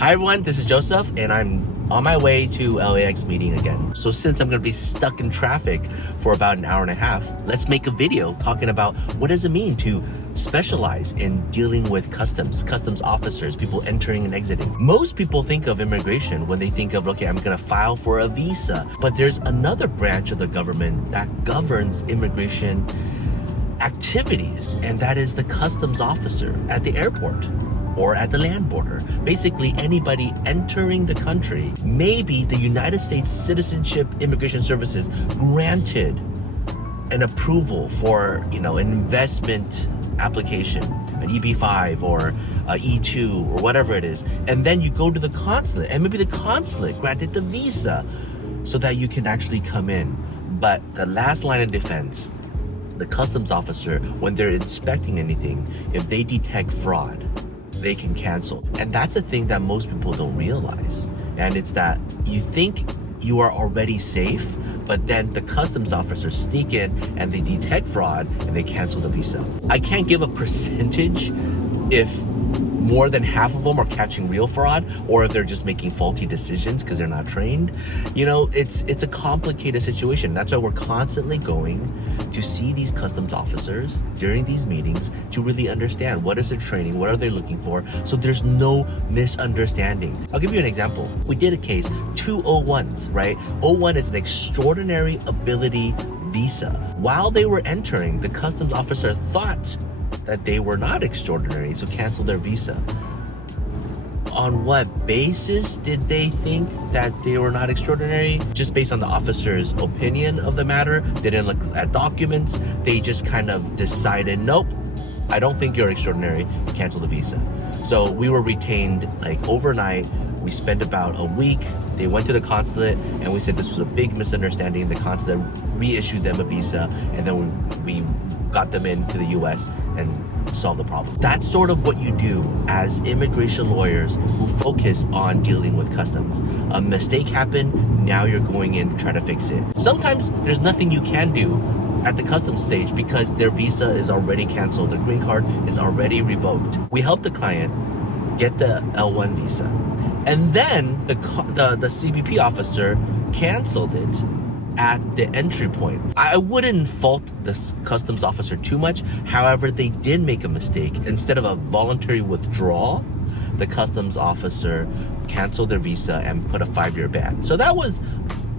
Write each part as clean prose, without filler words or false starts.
Hi everyone, this is Joseph and I'm on my way to LAX meeting again. So since I'm going to be stuck in traffic for about an hour and a half, let's make a video talking about what does it mean to specialize in dealing with customs officers, people entering and exiting. Most people think of immigration when they think of, okay, I'm going to file for a visa, but there's another branch of the government that governs immigration activities, and that is the customs officer at the airport or at the land border. Basically, anybody entering the country, maybe the United States Citizenship Immigration Services granted an approval for, an investment application, an EB-5 or a E-2 or whatever it is. And then you go to the consulate, and maybe the consulate granted the visa so that you can actually come in. But the last line of defense, the customs officer, when they're inspecting anything, if they detect fraud, they can cancel. And that's a thing that most people don't realize. And it's that you think you are already safe, but then the customs officers sneak in and they detect fraud and they cancel the visa. I can't give a percentage if more than half of them are catching real fraud or if they're just making faulty decisions because they're not trained. It's a complicated situation. That's why we're constantly going to see these customs officers during these meetings to really understand what is their training, what are they looking for, so there's no misunderstanding. I'll give you an example. We did a case, 2 O1s, right? O1 is an extraordinary ability visa. While they were entering, the customs officer thought that they were not extraordinary, so canceled their visa. On what basis did they think that they were not extraordinary? Just based on the officer's opinion of the matter. They didn't look at documents. They just kind of decided, nope, I don't think you're extraordinary, cancel the visa. So we were retained overnight. We spent about a week. They went to the consulate and we said this was a big misunderstanding. The consulate reissued them a visa, and then we got them into the US and solved the problem. That's sort of what you do as immigration lawyers who focus on dealing with customs. A mistake happened, now you're going in to try to fix it. Sometimes there's nothing you can do at the customs stage because their visa is already canceled, their green card is already revoked. We help the client get the L1 visa, and then the CBP officer canceled it at the entry point. I wouldn't fault the customs officer too much. However, they did make a mistake. Instead of a voluntary withdrawal, the customs officer canceled their visa and put a 5-year ban. So that was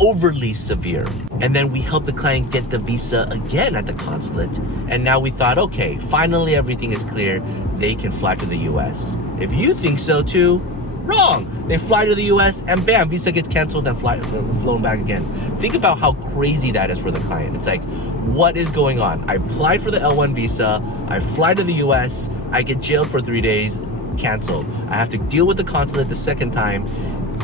overly severe. And then we helped the client get the visa again at the consulate. And now we thought, okay, finally everything is clear. They can fly to the US. If you think so too, wrong. They fly to the US and bam, visa gets canceled and flown back again. Think about how crazy that is for the client. It's like, what is going on? I applied for the L1 visa, I fly to the US, I get jailed for 3 days, canceled. I have to deal with the consulate the second time,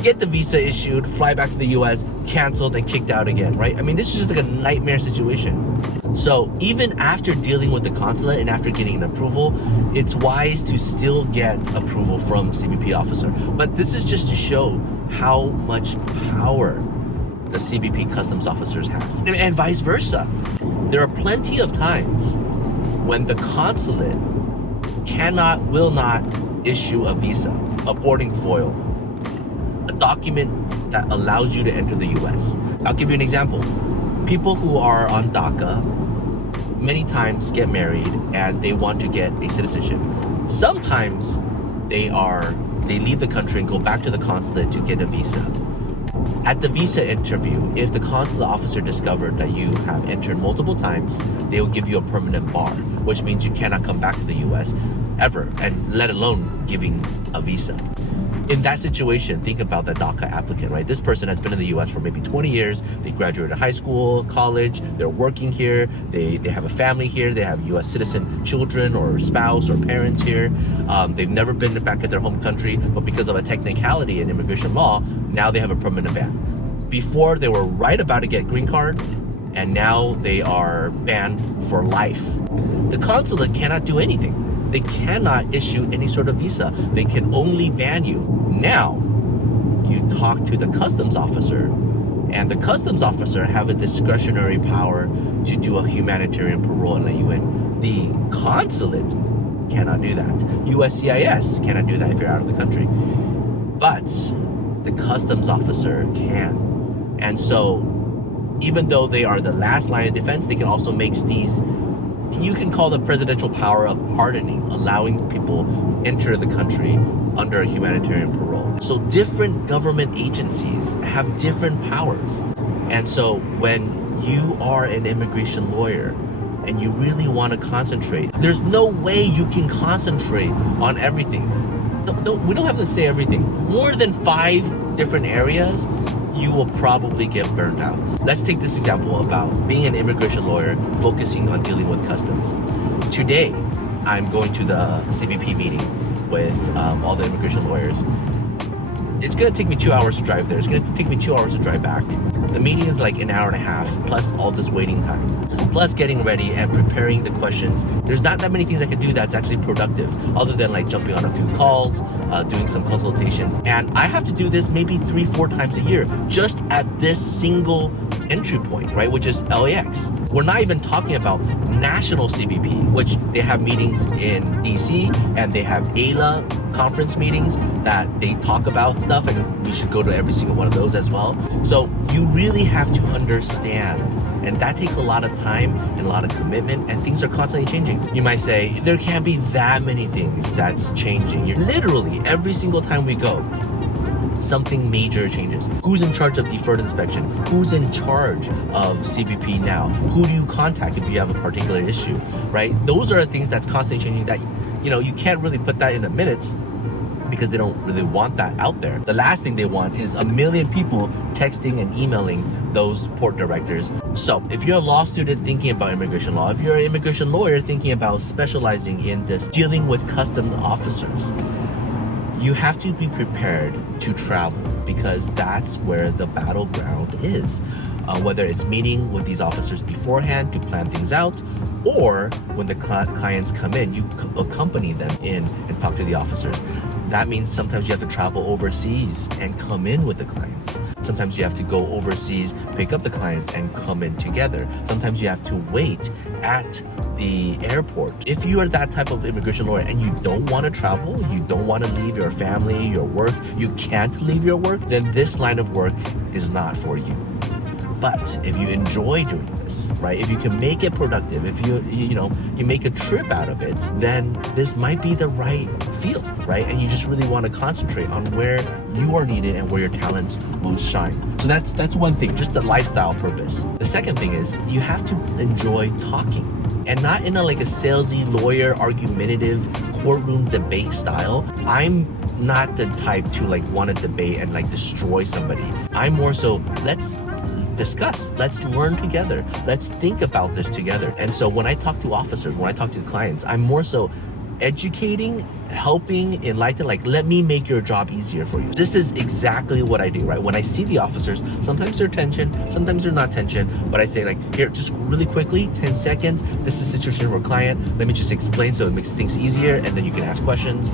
get the visa issued, fly back to the US, canceled and kicked out again, right? I mean, this is just like a nightmare situation. So even after dealing with the consulate and after getting an approval, it's wise to still get approval from CBP officer. But this is just to show how much power the CBP customs officers have. And vice versa. There are plenty of times when the consulate will not issue a visa, a boarding foil, a document that allows you to enter the US. I'll give you an example. People who are on DACA many times get married and they want to get a citizenship. Sometimes they leave the country and go back to the consulate to get a visa. At the visa interview, if the consular officer discovered that you have entered multiple times, they will give you a permanent bar, which means you cannot come back to the US ever, and let alone giving a visa. In that situation, think about the DACA applicant, right? This person has been in the US for maybe 20 years. They graduated high school, college, they're working here, they have a family here, they have US citizen children or spouse or parents here. They've never been back at their home country, but because of a technicality in immigration law, now they have a permanent ban. Before, they were right about to get green card, and now they are banned for life. The consulate cannot do anything. They cannot issue any sort of visa. They can only ban you. Now, you talk to the customs officer, and the customs officer have a discretionary power to do a humanitarian parole and let you in. The consulate cannot do that. USCIS cannot do that if you're out of the country. but the customs officer can. And so even though they are the last line of defense, they can also make these, you can call the presidential power of pardoning, allowing people enter the country under a humanitarian parole. So different government agencies have different powers. And so when you are an immigration lawyer and you really want to concentrate, there's no way you can concentrate on everything. We don't have to say everything. More than 5 different areas, you will probably get burned out. Let's take this example about being an immigration lawyer focusing on dealing with customs. Today, I'm going to the CBP meeting with all the immigration lawyers. It's gonna take me 2 hours to drive there. It's gonna take me 2 hours to drive back. The meeting is like an hour and a half, plus all this waiting time, plus getting ready and preparing the questions. There's not that many things I can do that's actually productive, other than like jumping on a few calls, doing some consultations. And I have to do this maybe 3-4 times a year, just at this single entry point, right? Which is LAX. We're not even talking about national CBP, which they have meetings in DC and they have ALA conference meetings that they talk about stuff, and we should go to every single one of those as well. So you really have to understand, and that takes a lot of time and a lot of commitment, and things are constantly changing. You might say, there can't be that many things that's changing. You're literally, every single time we go, something major changes. Who's in charge of deferred inspection? Who's in charge of CBP now? Who do you contact if you have a particular issue, right? Those are things that's constantly changing that, you know, you can't really put that in the minutes because they don't really want that out there. The last thing they want is a million people texting and emailing those port directors. So if you're a law student thinking about immigration law, if you're an immigration lawyer thinking about specializing in this, dealing with customs officers, you have to be prepared to travel because that's where the battleground is. Whether it's meeting with these officers beforehand to plan things out, or when the clients come in, you accompany them in and talk to the officers. That means sometimes you have to travel overseas and come in with the clients. Sometimes you have to go overseas, pick up the clients and come in together. Sometimes you have to wait at the airport. If you are that type of immigration lawyer and you don't want to travel, you don't want to leave your family, your work, you can't leave your work, then this line of work is not for you. But if you enjoy doing this, right? If you can make it productive, if you make a trip out of it, then this might be the right field, right? And you just really want to concentrate on where you are needed and where your talents will shine. So that's one thing, just the lifestyle purpose. The second thing is you have to enjoy talking, and not in a salesy, lawyer, argumentative, courtroom debate style. I'm not the type to want to debate and destroy somebody. I'm more so, let's discuss, let's learn together, let's think about this together. And so when I talk to officers, when I talk to clients, I'm more so educating, helping, enlightening, let me make your job easier for you. This is exactly what I do, right? When I see the officers, sometimes they're tension, sometimes they're not tension, but I say here, just really quickly, 10 seconds, this is a situation for a client, let me just explain so it makes things easier, and then you can ask questions.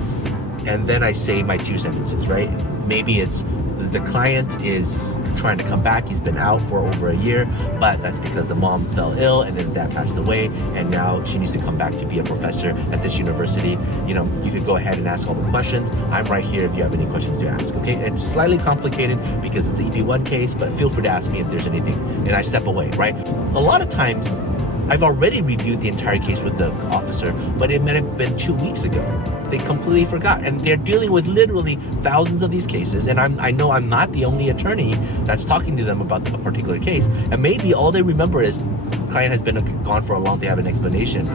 And then I say my 2 sentences, right? Maybe it's the client is trying to come back. He's been out for over a year, but that's because the mom fell ill and then dad passed away, and now she needs to come back to be a professor at this university. You could go ahead and ask all the questions. I'm right here if you have any questions to ask, okay? It's slightly complicated because it's an EP1 case, but feel free to ask me if there's anything, and I step away, right? A lot of times, I've already reviewed the entire case with the officer, but it might have been 2 weeks ago. They completely forgot, and they're dealing with literally thousands of these cases, and I know I'm not the only attorney that's talking to them about a particular case, and maybe all they remember is the client has been gone for a long, they have an explanation.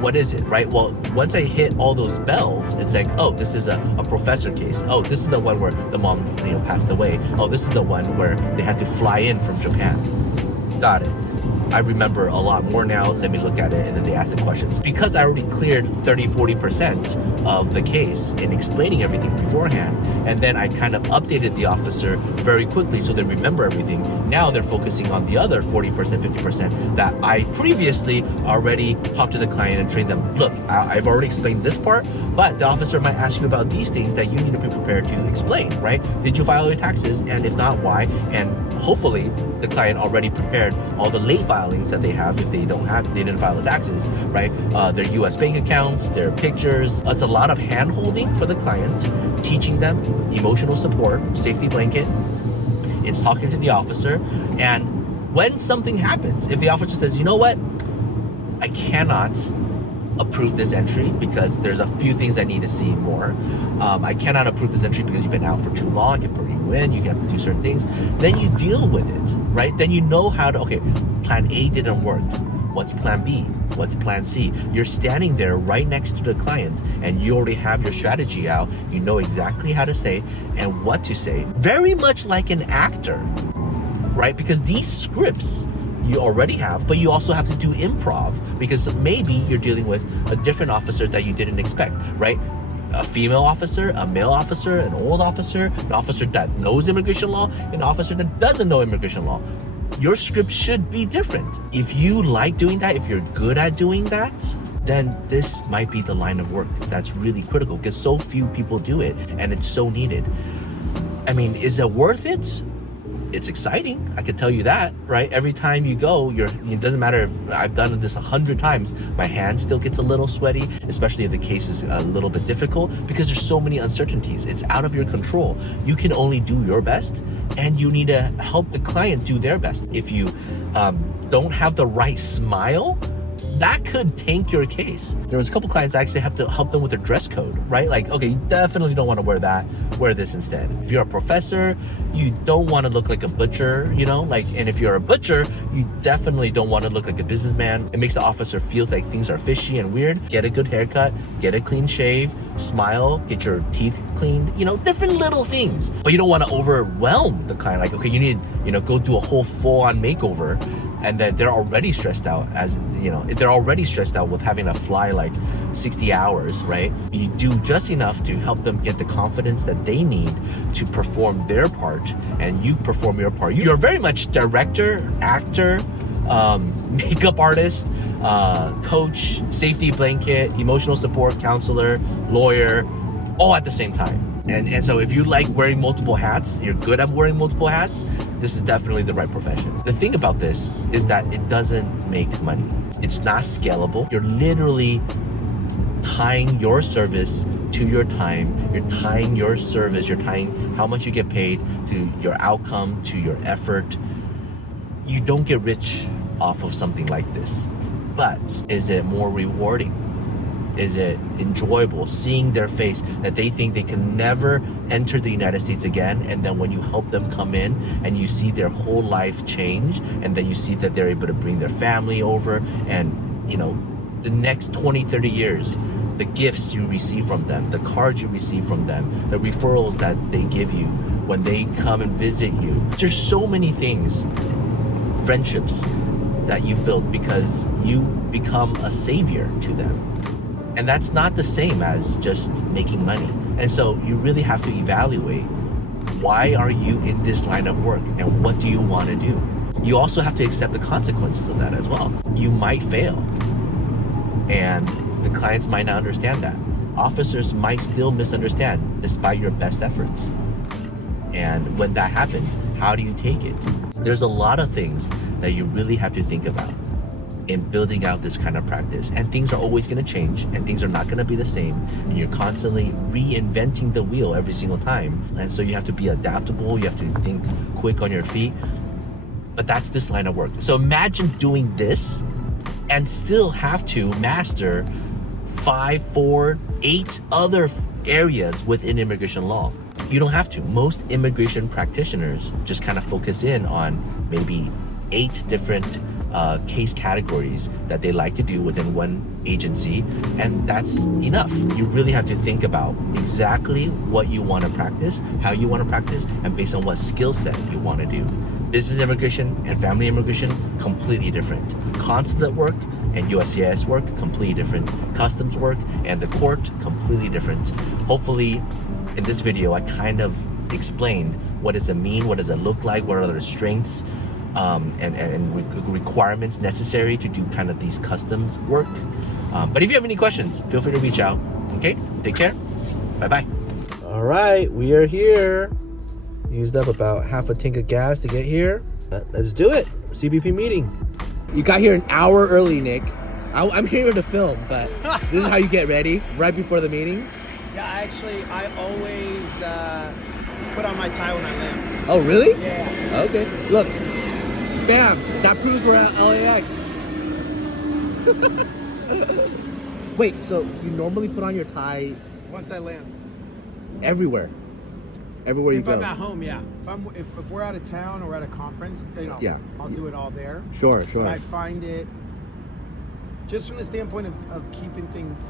What is it, right? Well, once I hit all those bells, it's like, oh, this is a professor case. Oh, this is the one where the mom passed away. Oh, this is the one where they had to fly in from Japan. Got it. I remember a lot more now. Let me look at it, and then they ask the questions. Because I already cleared 30-40% of the case in explaining everything beforehand, and then I kind of updated the officer very quickly so they remember everything. Now they're focusing on the other 40%, 50% that I previously already talked to the client and trained them. Look, I've already explained this part, but the officer might ask you about these things that you need to be prepared to explain, right? Did you file your taxes? And if not, why? And hopefully the client already prepared all the late filings that they have if they didn't file the taxes, right? Their US bank accounts, their pictures. It's a lot of hand-holding for the client, teaching them emotional support, safety blanket. It's talking to the officer. And when something happens, if the officer says, you know what, I cannot approve this entry because there's a few things I need to see more. I cannot approve this entry because you've been out for too long. I can put you in, you have to do certain things. Then you deal with it, right? Then you know how to, okay, plan A didn't work. What's plan B? What's plan C? You're standing there right next to the client and you already have your strategy out. You know exactly how to say and what to say. Very much like an actor, right? Because these scripts you already have, but you also have to do improv because maybe you're dealing with a different officer that you didn't expect, right? A female officer, a male officer, an old officer, an officer that knows immigration law, an officer that doesn't know immigration law. Your script should be different. If you like doing that, if you're good at doing that, then this might be the line of work that's really critical because so few people do it and it's so needed. I mean, is it worth it? It's exciting, I can tell you that, right? Every time you go, it doesn't matter if I've done this 100 times, my hand still gets a little sweaty, especially if the case is a little bit difficult because there's so many uncertainties. It's out of your control. You can only do your best and you need to help the client do their best. If you don't have the right smile, that could tank your case. There was a couple clients I actually have to help them with their dress code, right? Like, okay, you definitely don't want to wear that, wear this instead. If you're a professor, you don't want to look like a butcher, you know, like, and if you're a butcher, you definitely don't want to look like a businessman. It makes the officer feel like things are fishy and weird. Get a good haircut, get a clean shave, smile, get your teeth cleaned, you know, different little things. But you don't want to overwhelm the client. Like, okay, you need, go do a whole full-on makeover. And then they're already stressed out they're already stressed out with having to fly like 60 hours, right? You do just enough to help them get the confidence that they need to perform their part and you perform your part. You're very much director, actor, makeup artist, coach, safety blanket, emotional support counselor, lawyer, all at the same time. And so if you like wearing multiple hats, you're good at wearing multiple hats, this is definitely the right profession. The thing about this is that it doesn't make money. It's not scalable. You're literally tying your service to your time. You're tying your service, you're tying how much you get paid to your outcome, to your effort. You don't get rich off of something like this. But is it more rewarding? Is it enjoyable seeing their face that they think they can never enter the United States again, and then when you help them come in and you see their whole life change, and then you see that they're able to bring their family over, and the next 20-30 years, the gifts you receive from them, the cards you receive from them, the referrals that they give you when they come and visit you. There's so many things, friendships that you build because you become a savior to them. And that's not the same as just making money. And so you really have to evaluate, why are you in this line of work and what do you want to do? You also have to accept the consequences of that as well. You might fail and the clients might not understand that. Officers might still misunderstand despite your best efforts. And when that happens, how do you take it? There's a lot of things that you really have to think about in building out this kind of practice, and things are always going to change and things are not going to be the same, and you're constantly reinventing the wheel every single time, and so you have to be adaptable, you have to think quick on your feet. But that's this line of work. So imagine doing this and still have to master 5, 4, 8 other areas within immigration law. You don't have to. Most immigration practitioners just kind of focus in on maybe 8 different case categories that they like to do within one agency, and that's enough. You really have to think about exactly what you want to practice, how you want to practice, and based on what skill set you want to do. Business immigration and family immigration, completely different. Consulate work and USCIS work, completely different. Customs work and the court, completely different. Hopefully in this video I kind of explained what does it mean, what does it look like, what are the strengths and requirements necessary to do kind of these customs work. But if you have any questions, feel free to reach out. Okay, take care. Bye-bye. All right, we are here. Used up about half a tank of gas to get here. Let's do it. CBP meeting. You got here an hour early, Nick. I'm here to film, but this is how you get ready right before the meeting. Yeah, actually, I always put on my tie when I land. Oh, really? Yeah. Okay. Look, bam. That proves we're at LAX. Wait, so you normally put on your tie Once I land. everywhere you If go? I'm at home, yeah. If we're out of town or at a conference, Yeah. I'll do it all there. Sure. But I find it, just from the standpoint of keeping things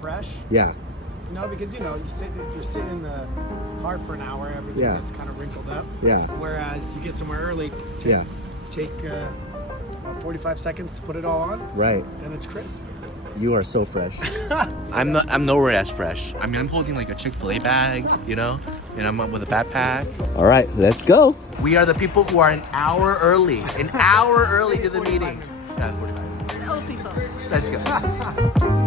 fresh, Yeah. because if you're sitting in the car for an hour, everything Yeah. gets kind of wrinkled up. Yeah. Whereas you get somewhere early, take about 45 seconds to put it all on, Right. and it's crisp. You are so fresh. I'm nowhere as fresh. I mean, I'm holding like a Chick-fil-A bag, and I'm up with a backpack. All right, let's go. We are the people who are an hour early to the meeting. Yeah, 45. OC folks. Let's go.